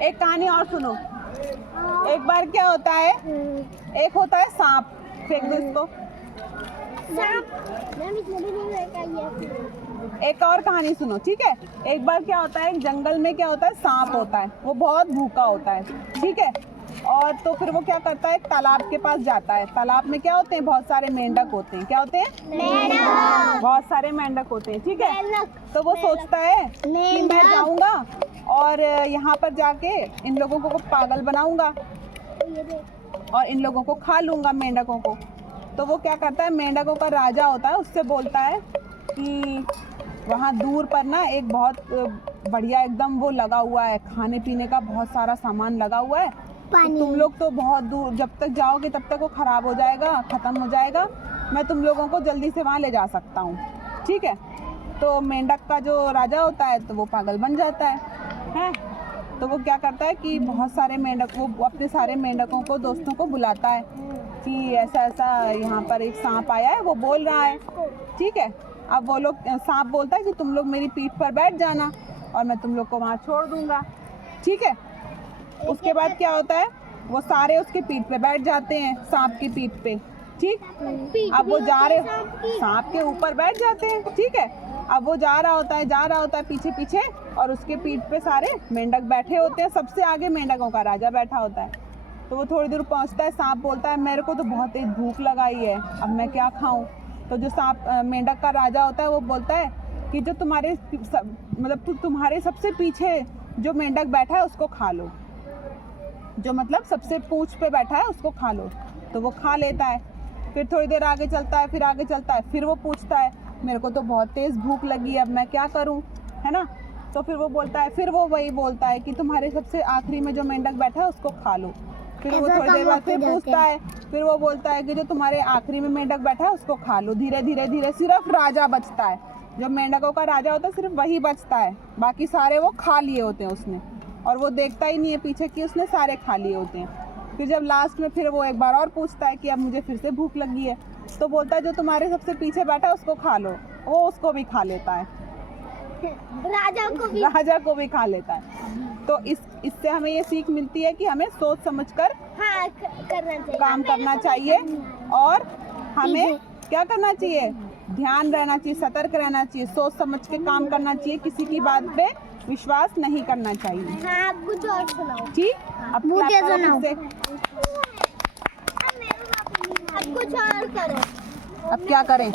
एक कहानी और सुनो। एक बार क्या होता है, एक होता है सांप, फेंक दो इसको। एक और कहानी सुनो, ठीक है। एक बार क्या होता है, जंगल में क्या होता है, सांप होता है, वो बहुत भूखा होता है, ठीक है। और तो फिर वो क्या करता है, तालाब के पास जाता है। तालाब में क्या होते हैं, बहुत सारे मेंढक होते हैं। क्या होते हैं? मेंढक। बहुत सारे मेंढक होते हैं, ठीक है। तो वो सोचता है कि मैं जाऊंगा और यहाँ पर जाके इन लोगों को पागल बनाऊंगा और इन लोगों को खा लूंगा, मेंढकों को। तो वो क्या करता है, मेंढकों का राजा होता है, उससे बोलता है कि वहाँ दूर पर ना एक बहुत बढ़िया एकदम वो लगा हुआ है, खाने पीने का बहुत सारा सामान लगा हुआ है। तो तुम लोग तो बहुत दूर, जब तक जाओगे तब तक वो खराब हो जाएगा, ख़त्म हो जाएगा। मैं तुम लोगों को जल्दी से वहाँ ले जा सकता हूँ, ठीक है। तो मेंढक का जो राजा होता है तो वो पागल बन जाता है। तो वो क्या करता है कि बहुत सारे मेंढक, वो अपने सारे मेंढकों को, दोस्तों को बुलाता है कि ऐसा ऐसा यहाँ पर एक सांप आया है, वो बोल रहा है, ठीक है। अब वो लोग, सांप बोलता है कि तुम लोग मेरी पीठ पर बैठ जाना और मैं तुम लोग को वहाँ छोड़ दूँगा, ठीक है। उसके बाद क्या होता है, वो सारे उसके पीठ पे बैठ जाते हैं, सांप की पीठ पे, ठीक। अब वो जा रहे, सांप के ऊपर बैठ जाते हैं, ठीक है। अब वो जा रहा होता है पीछे पीछे, और उसके पीठ पे सारे मेंढक बैठे होते हैं। सबसे आगे मेंढकों का राजा बैठा होता है। तो वो थोड़ी दूर पहुंचता है, सांप बोलता है मेरे को तो बहुत तेज भूख लगाई है, अब मैं क्या खाऊं। तो जो सांप, मेंढक का राजा होता है, वो बोलता है कि जो तुम्हारे मतलब तुम्हारे सबसे पीछे जो मेंढक बैठा है उसको खा लो, जो मतलब सबसे पूंछ पे बैठा है उसको खा लो। तो वो खा लेता है। फिर थोड़ी देर आगे चलता है, फिर आगे चलता है, फिर वो पूछता है मेरे को तो बहुत तेज़ भूख लगी है, अब मैं क्या करूं, है ना। तो फिर वो बोलता है, फिर वो वही बोलता है कि तुम्हारे सबसे आखिरी में जो मेंढक बैठा है उसको खा लो। फिर वो थोड़ी देर बाद फिर पूछता है, फिर वो बोलता है कि जो तुम्हारे आखिरी में मेंढक बैठा है उसको खा लो। धीरे धीरे धीरे सिर्फ राजा बचता है, जो मेंढकों का राजा होता है सिर्फ वही बचता है, बाकी सारे वो खा लिए होते हैं उसने। और वो देखता ही नहीं है पीछे कि उसने सारे खा लिए होते हैं। फिर जब लास्ट में फिर वो एक बार और पूछता है कि अब मुझे फिर से भूख लगी है, तो बोलता है जो तुम्हारे सबसे पीछे बैठा है उसको खा लो। वो उसको भी खा लेता है, राजा को भी खा लेता है। तो इससे हमें ये सीख मिलती है कि हमें सोच समझकर काम करना चाहिए और हमें क्या करना चाहिए, ध्यान रहना चाहिए, सतर्क रहना चाहिए, सोच समझ के काम करना चाहिए, किसी की बात पे विश्वास नहीं करना चाहिए। हाँ, कुछ और सुनाओ। ठीक, अब मुझे सुनाओ। अब कुछ और करो। अब क्या करें?